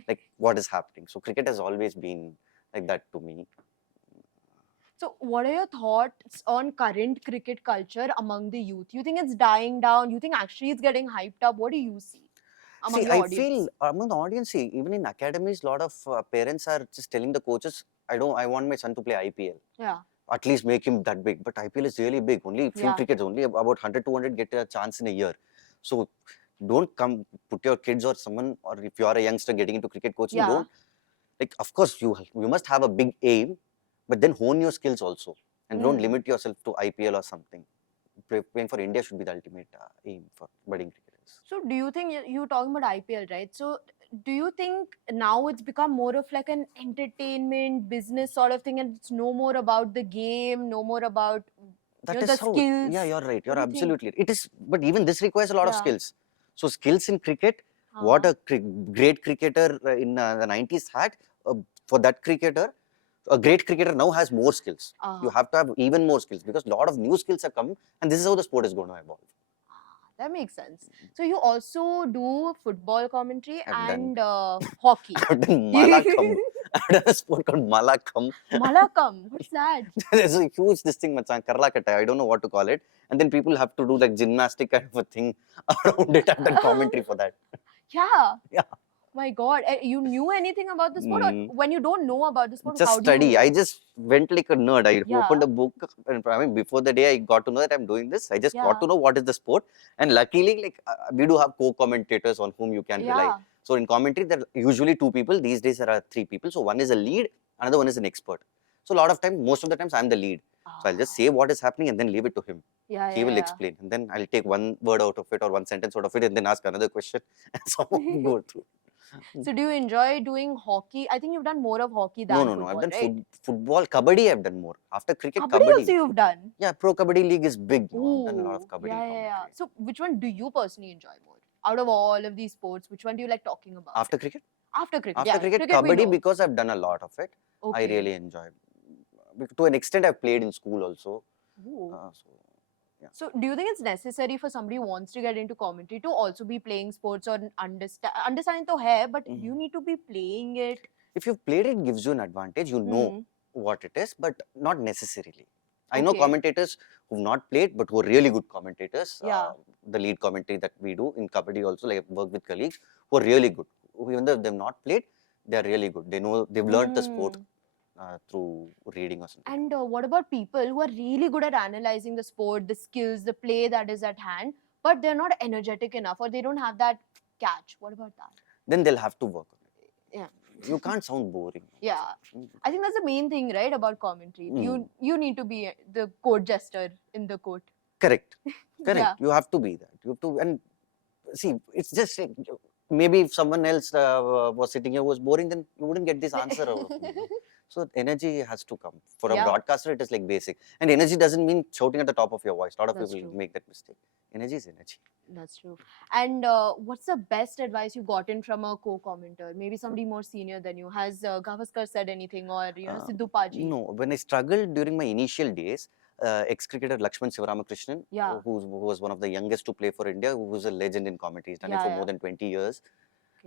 Like what is happening? So cricket has always been like that to me. So what are your thoughts on current cricket culture among the youth? You think it's dying down? You think actually it's getting hyped up? What do you see among See, your I audience? feel among the audience, see, even in academies, a lot of parents are just telling the coaches, I want my son to play IPL. Yeah. At least make him that big. But IPL is really big. Only few crickets, only about 100, 200 get a chance in a year. So don't come put your kids or someone, or if you are a youngster getting into cricket coaching, don't, like, of course you must have a big aim, but then hone your skills also, and don't limit yourself to IPL or something. Playing for India should be the ultimate aim for budding cricketers. So do you think you're talking about IPL, right? So do you think now it's become more of like an entertainment business sort of thing, and it's no more about the game, no more about the skills? Yeah, you're right. You're What do you think? absolutely. It is, but even this requires a lot of skills. So skills in cricket, what a great cricketer in the 90s had. For that cricketer, a great cricketer now has more skills. You have to have even more skills, because a lot of new skills have come, and this is how the sport is going to evolve. That makes sense. So you also do football commentary and hockey. I've done Malakam. I've done a sport called Malakam. Malakam, what's that? There's a huge this thing, Machan, Karlakata. I don't know what to call it. And then people have to do like gymnastic kind of a thing around it. I've done commentary for that. Yeah. Yeah. My God, you knew anything about the sport? Or when you don't know about the sport, just how study. do you... I just went like a nerd. I opened a book, and I mean, before the day I got to know that I'm doing this, I just got to know what is the sport. And luckily, like we do have co-commentators on whom you can rely. So in commentary, there are usually two people. These days there are three people. So one is a lead, another one is an expert. So a lot of time, most of the times, I'm the lead. So I'll just say what is happening and then leave it to him. He will explain, and then I'll take one word out of it or one sentence out of it, and then ask another question, and so go through. So do you enjoy doing hockey? I think you've done more of hockey than football, No. I've done right? Football, kabaddi. I've done more. After cricket, Kabaddi also you've done? Yeah, Pro Kabaddi League is big. I've done a lot of kabaddi. Yeah. So which one do you personally enjoy more? Out of all of these sports, which one do you like talking about? After cricket? After cricket, After cricket, kabaddi, because I've done a lot of it. I really enjoy. To an extent, I've played in school also. So do you think it's necessary for somebody who wants to get into commentary to also be playing sports, or understanding to hai, but you need to be playing it? If you've played it, it gives you an advantage. You know what it is, but not necessarily. I know commentators who've not played, but who are really good commentators. The lead commentary that we do in kabaddi also, like I work with colleagues who are really good. Even though they've not played, they're really good. They know, they've learned the sport through reading or something. And what about people who are really good at analyzing the sport, the skills, the play that is at hand, but they're not energetic enough, or they don't have that catch? What about that? Then they'll have to work on it. Yeah. You can't sound boring. Yeah. I think that's the main thing, right, about commentary. You need to be the court jester in the court. Correct. You have to be that. You have to, and see, it's just maybe if someone else was sitting here who was boring, then you wouldn't get this answer out of me. So energy has to come. For a broadcaster, it is like basic. And energy doesn't mean shouting at the top of your voice. A lot of people make that mistake. Energy is energy. That's true. And what's the best advice you've gotten from a co-commentator? Maybe somebody more senior than you. Has Gavaskar said anything, or Sidhu Paji? No. When I struggled during my initial days, ex-cricketer Lakshman Sivaramakrishnan, who was one of the youngest to play for India, who was a legend in commentary. He's done it for more than 20 years.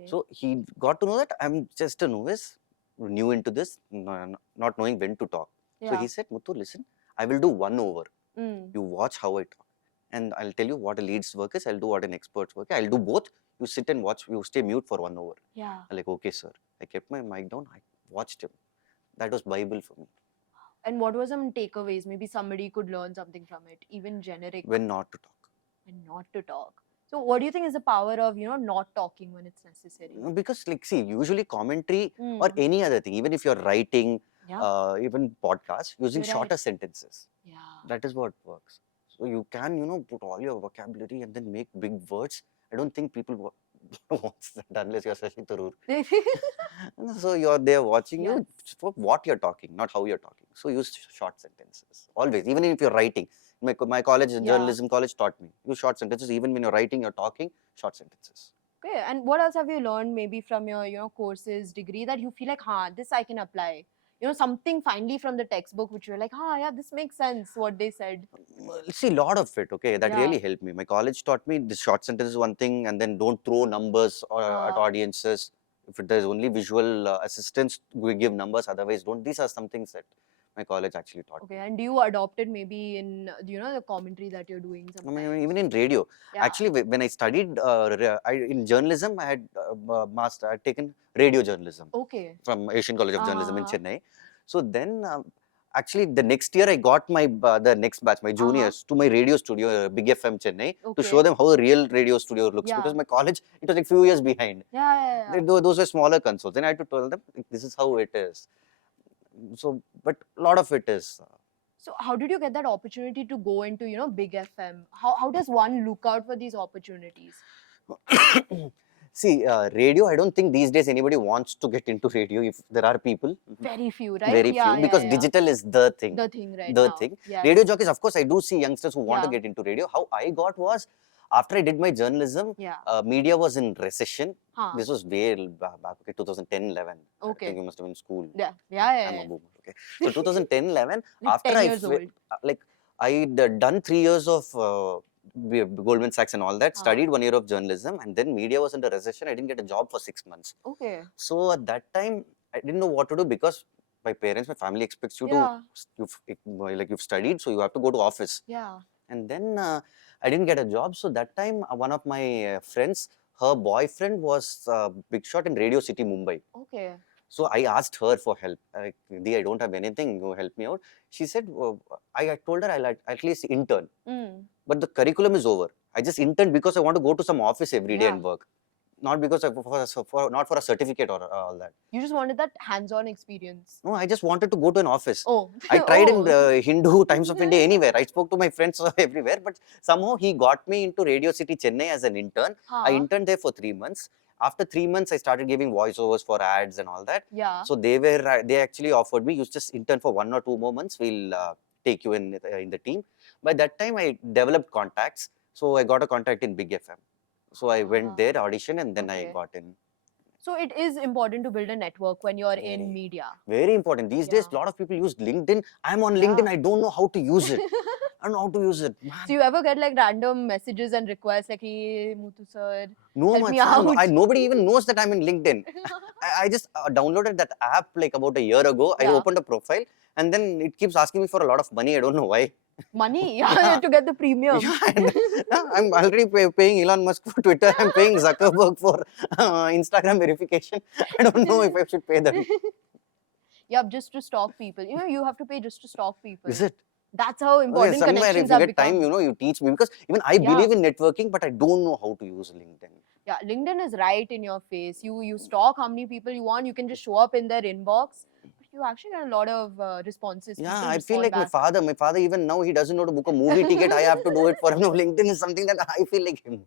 So he got to know that I'm just a novice, new into this, not knowing when to talk. So he said, Muthu, listen, I will do 1 over. You watch how I talk, and I'll tell you what a lead's work is. I'll do what an expert's work is. I'll do both. You sit and watch. You stay mute for 1 over. I'm like, okay, sir. I kept my mic down. I watched him. That was Bible for me. And what were some takeaways? Maybe somebody could learn something from it, even generic. When not to talk. When not to talk. So what do you think is the power of, not talking when it's necessary? Because, like, see, usually commentary or any other thing, even if you're writing, even podcasts, using shorter sentences. That is what works. So you can, put all your vocabulary and then make big words. I don't think people want that unless you're Shashi Tharoor. So you're there watching you for what you're talking, not how you're talking. So use short sentences. Always, even if you're writing. My college, journalism college taught me. Use short sentences. Even when you're writing, you're talking, short sentences. Okay. And what else have you learned maybe from your, courses, degree, that you feel like, this I can apply? Something finally from the textbook which you're like, yeah, this makes sense, what they said. See, a lot of it, okay, that really helped me. My college taught me the short sentence is one thing, and then don't throw numbers at audiences. If there's only visual assistance, we give numbers, otherwise don't. These are some things that my college actually taught Okay, me. and do you adopt it maybe in, the commentary that you're doing I sometimes? mean, even in radio. Yeah. Actually, when I studied in journalism, I had I had taken radio journalism Okay. from Asian College of Journalism in Uh-huh. Chennai. So then, actually, the next year I got my the next batch, my juniors, to my radio studio, Big FM Chennai, to Okay. show them how a real radio studio looks. Yeah. Because my college, it was like few years behind. Yeah. Those were smaller consoles. Then I had to tell them, like, this is how it is. So, but a lot of it is. So how did you get that opportunity to go into, Big FM? How does one look out for these opportunities? See, radio, I don't think these days anybody wants to get into radio. If there are people, very few, right? Very few, because digital is the thing. The thing right The now. thing. Yes. Radio jockeys, of course, I do see youngsters who want to Yeah. get into radio. How I got was, after I did my journalism, media was in recession. This was way back, okay, 2010-11. I think you must have been in school. Yeah. I'm a boomer. Okay. So 2010-11, Like after 10 years old. I'd done 3 years of Goldman Sachs and all that, studied 1 year of journalism, and then media was under recession. I didn't get a job for 6 months. Okay. So at that time, I didn't know what to do, because my parents, my family expects you to, you've studied, so you have to go to office. Yeah. And then I didn't get a job. So that time, one of my friends, her boyfriend was big shot in Radio City, Mumbai. Okay. So I asked her for help. I don't have anything. You help me out. She said, I told her I'll at least intern. But the curriculum is over. I just interned because I want to go to some office every day and work. Not because not for a certificate or all that. You just wanted that hands-on experience. No, I just wanted to go to an office. Oh. I tried in Hindu, Times of India, anywhere. I spoke to my friends everywhere, but somehow he got me into Radio City, Chennai as an intern. I interned there for 3 months. After 3 months, I started giving voiceovers for ads and all that. Yeah. So they actually offered me, you just intern for 1 or 2 more months. We'll take you in the team. By that time, I developed contacts. So I got a contact in Big FM. So I went there, audition, and then I got in. So it is important to build a network when you're in media. Very important. These days, a lot of people use LinkedIn. I'm on LinkedIn. I don't know how to use it. I don't know how to use it. Man. So you ever get like random messages and requests like, hey, Muthu sir, no, help me out. No, nobody even knows that I'm in LinkedIn. I just downloaded that app like about a year ago. I opened a profile, and then it keeps asking me for a lot of money. I don't know why. Money? Yeah, to get the premium. I'm already paying Elon Musk for Twitter. I'm paying Zuckerberg for Instagram verification. I don't know if I should pay them. Yeah, just to stalk people. You have to pay just to stalk people. Is it? That's how important somewhere connections if you have get become. time, you teach me, because even I believe in networking, but I don't know how to use LinkedIn. Yeah, LinkedIn is right in your face. You stalk how many people you want. You can just show up in their inbox. You actually get a lot of responses. Yeah, I feel like my father even now, he doesn't know to book a movie ticket. I have to do it for him. No, LinkedIn is something that I feel like him.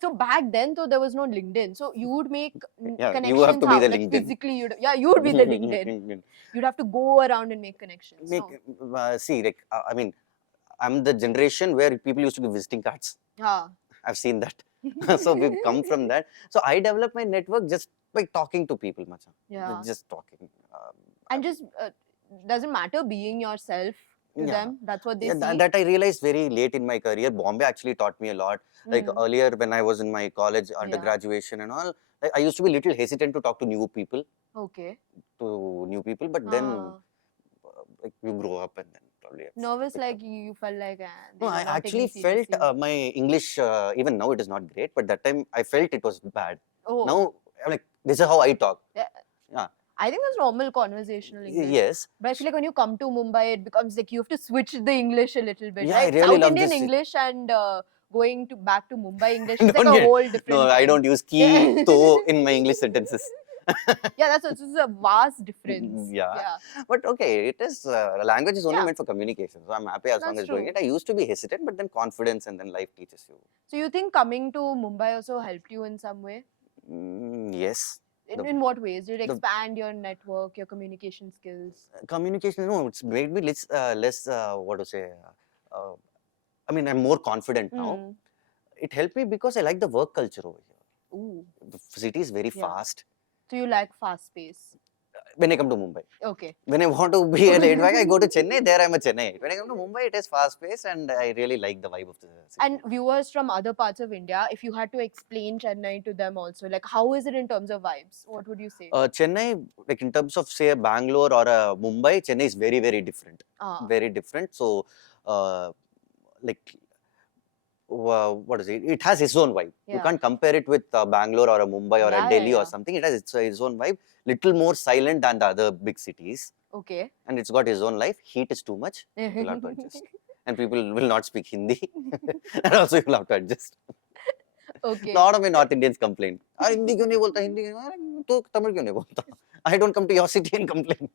So back then, though, there was no LinkedIn. So you would make connections. You have to be the LinkedIn. Physically, you would be the LinkedIn. You'd have to go around and make connections. See, like, I mean, I'm the generation where people used to give visiting cards. I've seen that. So we've come from that. So I developed my network just by talking to people, macha. Yeah. Just talking. And just doesn't matter being yourself to them. That's what they see. That I realized very late in my career. Bombay actually taught me a lot. Like earlier when I was in my college, undergraduation and all, I used to be a little hesitant to talk to new people. Okay. But then like you grow up and then probably. Nervous, like you felt like. No, I actually felt my English, even now it is not great, but that time I felt it was bad. Oh. Now, I'm like, this is how I talk. Yeah. I think that's normal conversational English. Yes. But I feel like when you come to Mumbai, it becomes like you have to switch the English a little bit. Yeah, right? I really South love Indian this. English and going back to Mumbai English is like a whole different No, thing. I don't use ki, to in my English sentences. Yeah, this is a vast difference. Yeah. But okay, it is, language is only meant for communication. So I'm happy as long as doing it. I used to be hesitant, but then confidence and then life teaches you. So you think coming to Mumbai also helped you in some way? Yes. In what ways? Did it expand your network, your communication skills? Communication, no, it's made me less, what to say, I mean, I'm more confident now. It helped me because I like the work culture over here. Ooh. The city is very fast. So you like fast pace? when I come to Mumbai. Okay. When I want to be a laid back, I go to Chennai. There I'm a Chennai. When I come to Mumbai, it is fast paced and I really like the vibe of the city. And viewers from other parts of India, if you had to explain Chennai to them also, like how is it in terms of vibes? What would you say? Chennai, like in terms of say a Bangalore or a Mumbai, Chennai is very, very different. Very different. So, like, what is it? It has its own vibe. You can't compare it with Bangalore or a Mumbai or a Delhi or something. It has its own vibe. Little more silent than the other big cities. Okay. And it's got its own life. Heat is too much. You'll have to adjust. And people will not speak Hindi. And also you'll have to adjust. Okay. A lot of my North Indians complain. Hindi kyun nahi bolta? Hindi to Tamil kyun nahi bolta? I don't come to your city and complain.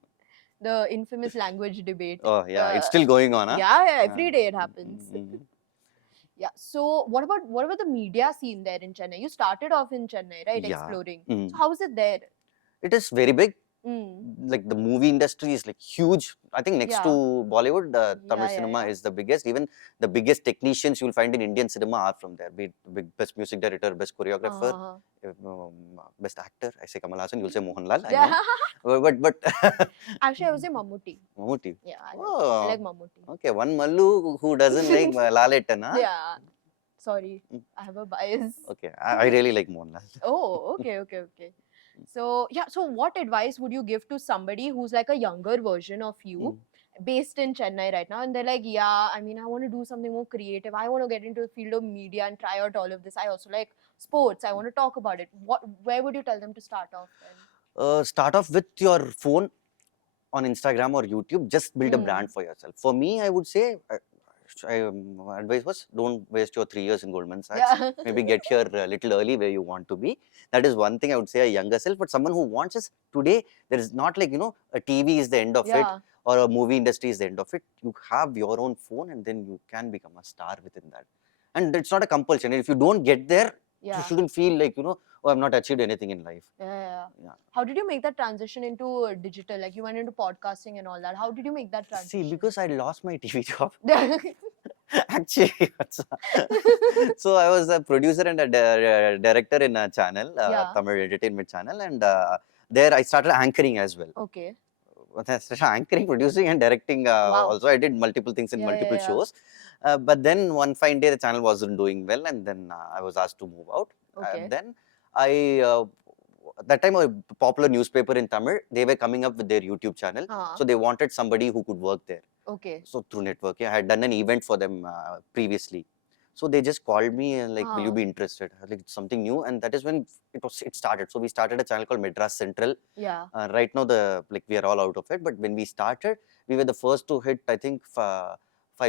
The infamous language debate. Oh yeah, it's still going on, huh? Yeah, every day it happens. Yeah. So what about the media scene there in Chennai? You started off in Chennai, right? Yeah. Exploring. So how is it there? It is very big. Like the movie industry is like huge. I think next to Bollywood, Tamil cinema is the biggest. Even the biggest technicians you will find in Indian cinema are from there. Be it best music director, best choreographer, best actor. I say Kamal Haasan, you'll say Mohanlal. I know. But actually, I would say Mammootty. Mammootty. Yeah, I like Mammootty. Okay, one Mallu who doesn't like Lalettan, huh? Yeah. Sorry, I have a bias. Okay, I really like Mohanlal. Oh, okay. So yeah, so what advice would you give to somebody who's like a younger version of you, based in Chennai right now, and they're like, yeah, I mean, I want to do something more creative. I want to get into the field of media and try out all of this. I also like sports. I want to talk about it. Where would you tell them to start off then? Start off with your phone on Instagram or YouTube. Just build a brand for yourself. For me, I would say, advice was don't waste your 3 years in Goldman Sachs. Yeah. Maybe get here a little early where you want to be. That is one thing I would say a younger self. But someone who wants us today, there is not like, a TV is the end of it or a movie industry is the end of it. You have your own phone and then you can become a star within that. And it's not a compulsion. If you don't get there, you shouldn't feel like, oh, I've not achieved anything in life. Yeah. How did you make that transition into digital? Like you went into podcasting and all that. How did you make that transition? See, because I lost my TV job. Actually, so I was a producer and a director in a channel, Tamil entertainment channel, and there I started anchoring as well. Okay. I started anchoring, producing, and directing. Also, I did multiple things in multiple shows. But then one fine day, the channel wasn't doing well, and then I was asked to move out. Okay. Then that time a popular newspaper in Tamil, they were coming up with their YouTube channel. So they wanted somebody who could work there. Okay. So through networking, I had done an event for them previously. So they just called me and like, will you be interested? I was like, it's something new, and that is when it started. So we started a channel called Madras Central. Yeah. Right now we are all out of it, but when we started, we were the first to hit, I think, 5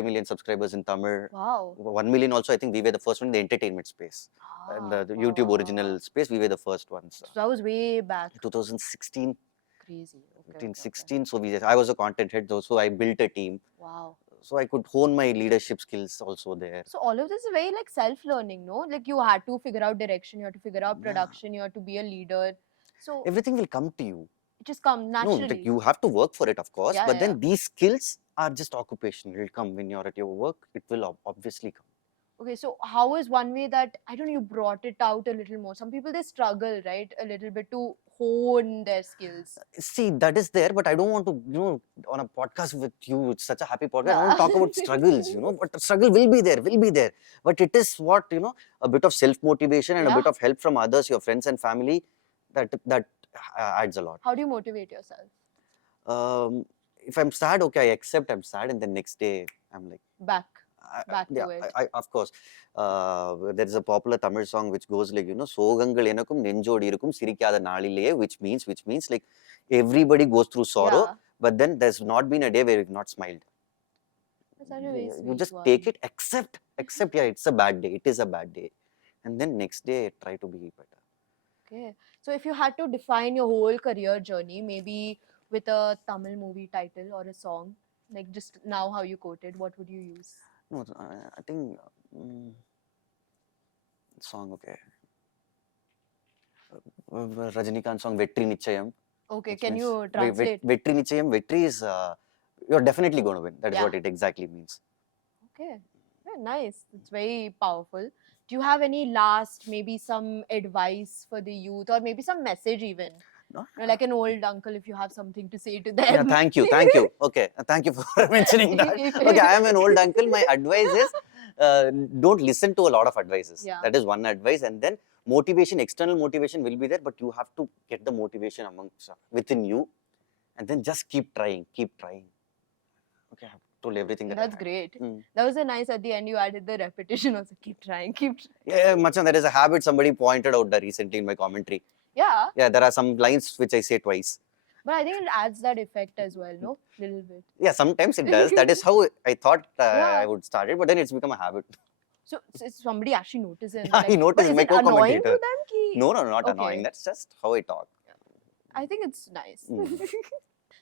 million subscribers in Tamil. Wow. 1 million also. I think we were the first one in the entertainment space. And the YouTube original space, we were the first ones. So that was way back. 2016. Crazy. Okay, 2016. So I was a content head, so I built a team. Wow. So I could hone my leadership skills also there. So all of this is very like self-learning, no? Like you had to figure out direction, you had to figure out production, you had to be a leader. So everything will come to you. It just comes naturally. No, like you have to work for it, of course. But then these skills are just occupation. It will come when you're at your work. It will obviously come. Okay, so how is one way that, I don't know, you brought it out a little more? Some people, they struggle, right? A little bit to hone their skills. See, that is there, but I don't want to, on a podcast with you, it's such a happy podcast. I want to talk about struggles, but struggle will be there. But it is what, a bit of self-motivation and a bit of help from others, your friends and family, that adds a lot. How do you motivate yourself? If I'm sad, okay, I accept I'm sad, and the next day I'm like back to it. Of course. There is a popular Tamil song which goes like, Sogangal enakum nenjodi irukum sirikada naalileye, which means like everybody goes through sorrow, but then there's not been a day where you've not smiled. That's such a very sweet you just one. take it, accept, it's a bad day, it is a bad day. And then next day, try to be better. Okay. So if you had to define your whole career journey, maybe with a Tamil movie title or a song, like just now how you quoted, what would you use? No, I think song, okay. Rajinikanth song Vetri Nichayam. Okay, can you translate? Vetri Nichayam, Vetri is you're definitely going to win. That is what it exactly means. Okay, nice. It's very powerful. Do you have any last, maybe some advice for the youth or maybe some message even? No? You're like an old uncle if you have something to say to them. Yeah, thank you. Okay, thank you for mentioning that. Okay, I am an old uncle. My advice is don't listen to a lot of advices. Yeah. That is one advice. And then motivation, external motivation will be there, but you have to get the motivation amongst within you, and then just keep trying. Okay, I have told everything that That's great. That was a nice, at the end you added the repetition also. Keep trying. Yeah, Machan, that is a habit somebody pointed out recently in my commentary. Yeah. Yeah, there are some lines which I say twice. But I think it adds that effect as well, no? Little bit. Yeah, sometimes it does. That is how I thought I would start it, but then it's become a habit. So somebody actually notices. Yeah, he noticed. But is it annoying to them? No, not annoying. That's just how I talk. I think it's nice.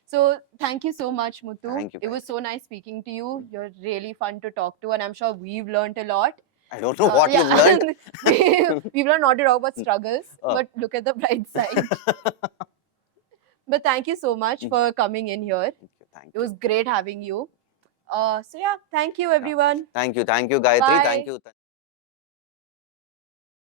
So thank you so much, Muthu. Thank you. It was so nice speaking to you. You're really fun to talk to, and I'm sure we've learned a lot. I don't know what you've learned. We've learned not to talk about struggles, but look at the bright side. But thank you so much for coming in here. Thank you. It was great having you. So yeah, thank you everyone. Thank you, Gayatri. Bye. Thank you.